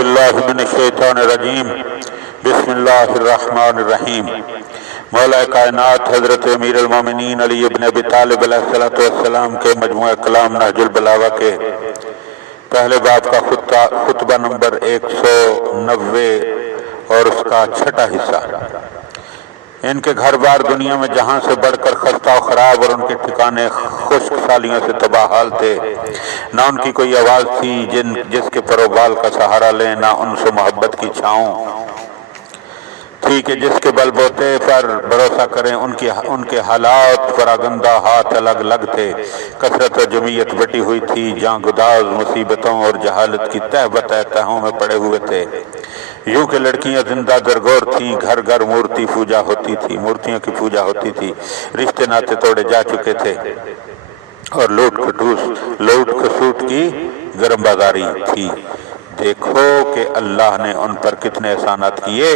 باللہ من الشیطان الرجیم بسم اللہ الرحمن الرحیم۔ مولا کائنات حضرت امیر المومنین علی ابن ابی طالب علیہ السلام کے مجموعہ کلام نہج البلاغہ کے پہلے باب کا خطبہ نمبر 190 اور اس کا چھٹا حصہ۔ ان کے گھر بار دنیا میں جہاں سے بڑھ کر خستہ و خراب اور ان کے ٹھکانے خشک سالیوں سے تباہ حال تھے۔ نہ ان کی کوئی آواز تھی جس کے پر و بال کا سہارا لیں، نہ ان سے محبت کی چھاؤں تھی کہ جس کے بل بوتے پر بھروسہ کریں۔ ان کے حالات پراگندہ ہاتھ الگ الگ تھے، کثرت و جمعیت بٹی ہوئی تھی، جاں گداز مصیبتوں اور جہالت کی تہ بتہ تہوں میں پڑے ہوئے تھے۔ یوں کہ لڑکیاں زندہ درگور تھیں، گھر گھر مورتیوں کی پوجا ہوتی تھی، رشتے ناتے توڑے جا چکے تھے اور لوٹ کھسوٹ کی گرم بازاری تھی۔ دیکھو کہ اللہ نے ان پر کتنے احسانات کیے۔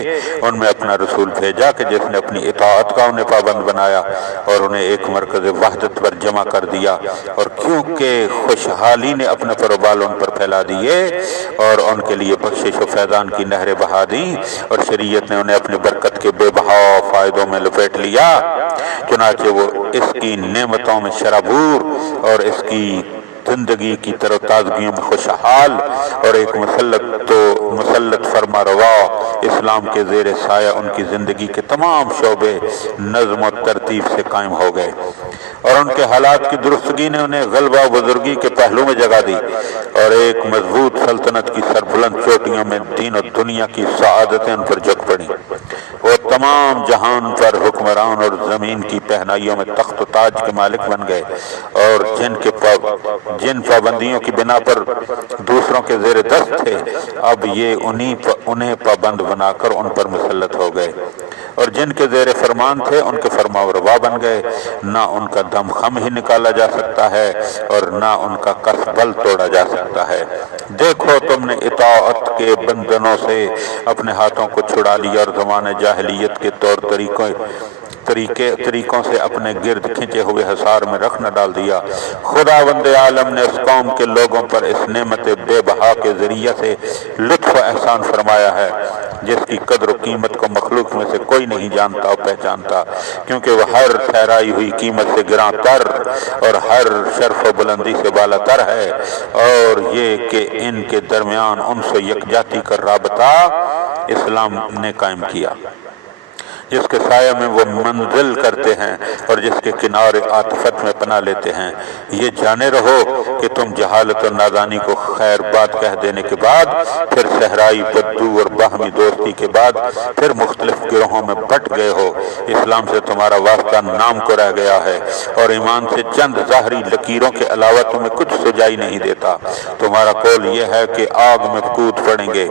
ان میں اپنا رسول بھیجا کہ جس نے اپنی اطاعت کا انہیں پابند بنایا اور انہیں ایک مرکز وحدت پر جمع کر دیا، اور کیونکہ خوشحالی نے اپنے پر و بال ان پر پھیلا دیے اور ان کے لیے بخشش و فیضان کی نہریں بہا دیں، اور شریعت نے انہیں اپنی برکت کے بے بہا فائدوں میں لپیٹ لیا، چنانچہ وہ اس کی نعمتوں میں شرابور اور اس کی زندگی کی تر و تازگیوں میں خوشحال اور ایک مسلط فرما روا اسلام کے زیر سایہ ان کی زندگی کے تمام شعبے نظم و ترتیب سے قائم ہو گئے، اور ان کے حالات کی درستگی نے انہیں غلبہ و بزرگی کے پہلو میں جگہ دی، اور ایک مضبوط سلطنت کی سربلند چوٹیوں میں دین و دنیا کی سعادتیں ان پر جھک پڑیں۔ وہ تمام جہان پر حکمران اور زمین کی پہنائیوں میں تخت و تاج کے مالک بن گئے، اور جن پابندیوں کی بنا پر دوسروں کے زیر دست تھے، اب یہ انہیں پابند بنا کر ان پر مسلط ہو گئے، اور جن کے زیر فرمان تھے ان کے فرما روا بن گئے۔ نہ ان کا دم خم ہی نکالا جا سکتا ہے اور نہ ان کا کس بل توڑا جا سکتا ہے۔ دیکھو تم نے اطاعت کے بندنوں سے اپنے ہاتھوں کو چھڑا لیا اور زمانے جاہلیت کے طور طریقوں سے اپنے گرد کھنچے ہوئے حصار میں رکھ نہ ڈال دیا۔ خداوند عالم نے اس قوم کے لوگوں پر اس نعمت بے بہا کے ذریعے سے لطف و احسان فرمایا ہے جس کی قدر و قیمت کو مخلوق میں سے کوئی نہیں جانتا اور پہچانتا، کیونکہ وہ ہر ٹھہرائی ہوئی قیمت سے گراں تر اور ہر شرف و بلندی سے بالا تر ہے، اور یہ کہ ان کے درمیان ان سے یکجاتی کا رابطہ اسلام نے قائم کیا، جس کے سائے میں وہ منزل کرتے ہیں اور جس کے کنارے عاطفت میں پناہ لیتے ہیں۔ یہ جانے رہو کہ تم جہالت اور نادانی کو خیر بات کہہ دینے کے بعد، پھر صحرائی بدو اور باہمی دوستی کے بعد پھر مختلف گروہوں میں بٹ گئے ہو۔ اسلام سے تمہارا واسطہ نام کو رہ گیا ہے، اور ایمان سے چند ظاہری لکیروں کے علاوہ تمہیں کچھ سجائی نہیں دیتا۔ تمہارا قول یہ ہے کہ آگ میں کود پڑیں گے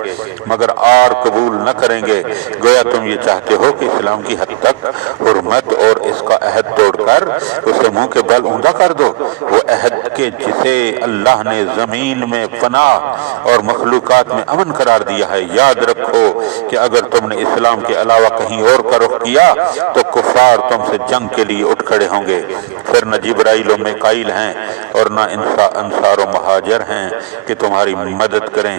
مگر آر قبول نہ کریں گے، گویا تم یہ چاہتے ہو کہ اسلام کی حد تک حرمت اور اس کا عہد توڑ کر اسے منہ کے بل اوندا کر دو، وہ عہد کے جسے اللہ نے زمین میں پناہ اور مخلوقات میں امن قرار دیا ہے۔ یاد رکھو کہ اگر تم نے اسلام کے علاوہ کہیں اور کا رخ کیا تو کفار تم سے جنگ کے لیے اٹھ کھڑے ہوں گے، پھر نہ جبرائیل و میکائیل ہیں اور نہ انصار و مہاجر ہیں کہ تمہاری مدد کریں،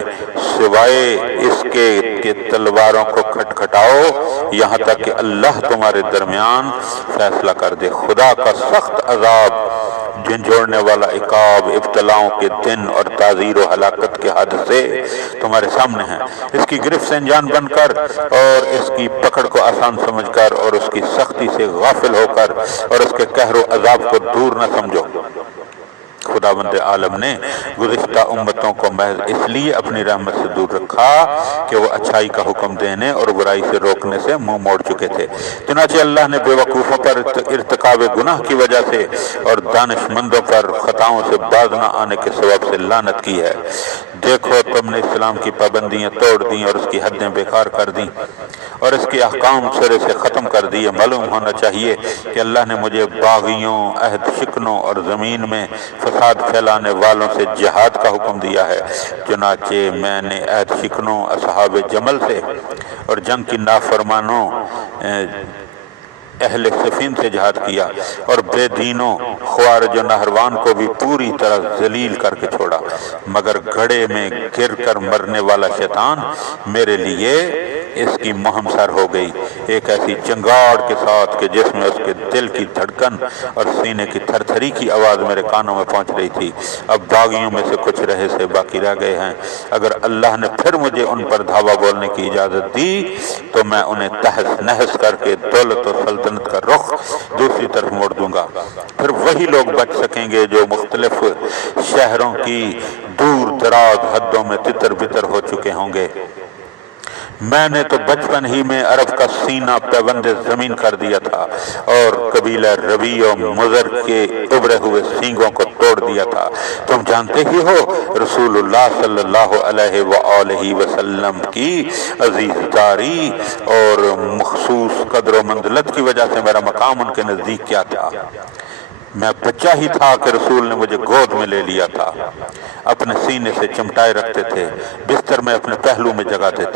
سوائے اس کے کہ تلواروں کو کھٹکھٹاؤ یہاں تک کہ اللہ تمہارے درمیان فیصلہ کر دے۔ خدا کا سخت عذاب، جھنجھوڑنے والا عقاب، ابتلاؤں کے دن اور تعزیر و ہلاکت کے حادثے تمہارے سامنے ہیں۔ اس کی گرفت سے انجان بن کر اور اس کی پکڑ کو آسان سمجھ کر اور اس کی سختی سے غافل ہو کر اور اس کے قہر و عذاب کو دور نہ سمجھو۔ خداوند عالم نے گزشتہ امتوں کو محض اس لیے اپنی رحمت سے دور رکھا کہ وہ اچھائی کا حکم دینے اور برائی سے روکنے سے منہ موڑ چکے تھے، چنانچہ اللہ نے بے وقوفوں پر ارتکاب گناہ کی وجہ سے اور دانش مندوں پر خطاؤں سے باز نہ آنے کے سبب سے لعنت کی ہے۔ دیکھو تم نے اسلام کی پابندیاں توڑ دیں اور اس کی حدیں بیکار کر دیں اور اس کے احکام سرے سے ختم کر دیے۔ معلوم ہونا چاہیے کہ اللہ نے مجھے باغیوں، عہد شکنوں اور زمین میں فساد پھیلانے والوں سے جہاد کا حکم دیا ہے، چنانچہ میں نے عہد شکنوں اصحاب جمل سے اور جنگ کی نافرمانوں اہل صفین سے جہاد کیا اور بے دینوں خوارج و نہروان کو بھی پوری طرح ذلیل کر کے چھوڑا، مگر گھڑے میں گر کر مرنے والا شیطان میرے لیے اس کی مہم سر ہو گئی، ایک ایسی چنگاڑ کے ساتھ کہ جس میں اس کے دل کی دھڑکن اور سینے کی تھر تھری کی آواز میرے کانوں میں پہنچ رہی تھی۔ اب باغیوں میں سے کچھ رہے سے باقی رہ گئے ہیں، اگر اللہ نے پھر مجھے ان پر دھاوا بولنے کی اجازت دی تو میں انہیں تہس نہس کر کے دولت و سلطنت کا رخ دوسری طرف موڑ دوں گا۔ پھر وہی لوگ بچ سکیں گے جو مختلف شہروں کی دور دراز حدوں میں تتر بتر ہو چکے ہوں گے۔ میں نے تو بچپن ہی میں عرب کا سینہ پیوند زمین کر دیا تھا اور قبیلہ ربیع و مضر کے ابھرے ہوئے سینگوں کو توڑ دیا تھا۔ تم جانتے ہی ہو رسول اللہ صلی اللہ علیہ وآلہ وسلم کی عزیزداری اور مخصوص قدر و منزلت کی وجہ سے میرا مقام ان کے نزدیک کیا تھا۔ میں بچہ ہی تھا کہ رسول نے مجھے گود میں لے لیا تھا، اپنے سینے سے چمٹائے رکھتے تھے، بستر میں اپنے پہلو میں جگہ دیتے